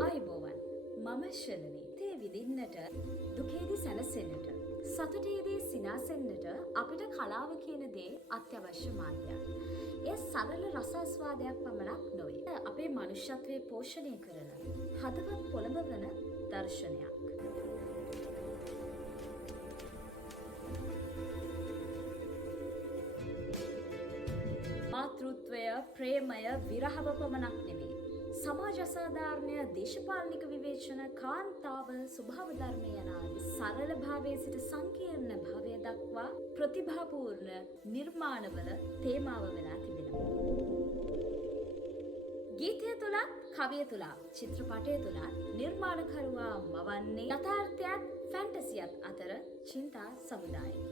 අයිබෝවන් මම ශලනී තේ විදින්නට දුකේදී සැනසෙන්නට සතුටේදී සිනාසෙන්නට අපිට කලාව කියන දේ අත්‍යවශ්‍ය මාධ්‍යයක්. එය සරල රසාස්වාදයක් පමණක් නොවේ. අපේ මනුෂ්‍යත්වයේ පෝෂණය කරන හදවත් පොළඹවන දර්ශනයක්. මාතෘත්වය, ප්‍රේමය, විරහව පමණක් නෙවේ. සමාජ අසාධාරණය, දේශපාලනික විවේචන, කාන්තාව, ස්වභාව ධර්මය යන ආදී සරල භාවයේ සිට සංකීර්ණ භාවය දක්වා ප්‍රතිභාපූර්ණ නිර්මාණවල තේමාව වෙලා තිබෙනවා. ගීතය තුලත්, කවිය තුලත්, චිත්‍රපටය තුලත් නිර්මාණකරුවා මවන්නේ යථාර්ථයත් ෆැන්ටසියත් අතර චින්තා සමුදායකි.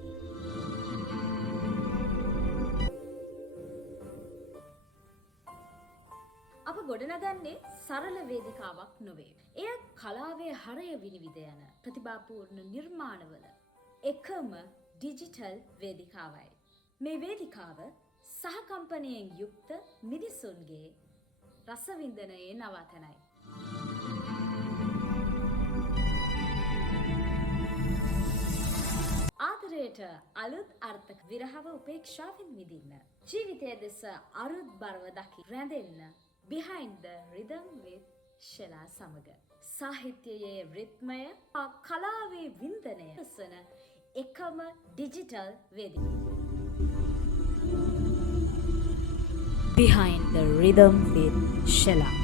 අප ගොඩනගන්නේ සරල වේදිකාවක් නොවේ. එය කලාවේ හරය විනිවිද යන ප්‍රතිභාපූර්ණ නිර්මාණවල එකම ඩිජිටල් වේදිකාවයි. මේ වේදිකාව සහකම්පනයෙන් යුක්ත මිනිසුන්ගේ රසවින්දනයේ නවතනයි. ආදරයට අලුත් අර්ථක විරහව උපේක්ෂාවෙන් විඳින්න. ජීවිතය දෙස අරුත් බරව දකි රැඳෙන්න. Behind the Rhythm with Shela සමග සාහිත්‍යයේ රිද්මය කලාවේ වින්දනය සන එකම ඩිජිටල් වේදිකාව. Behind the Rhythm with Shela.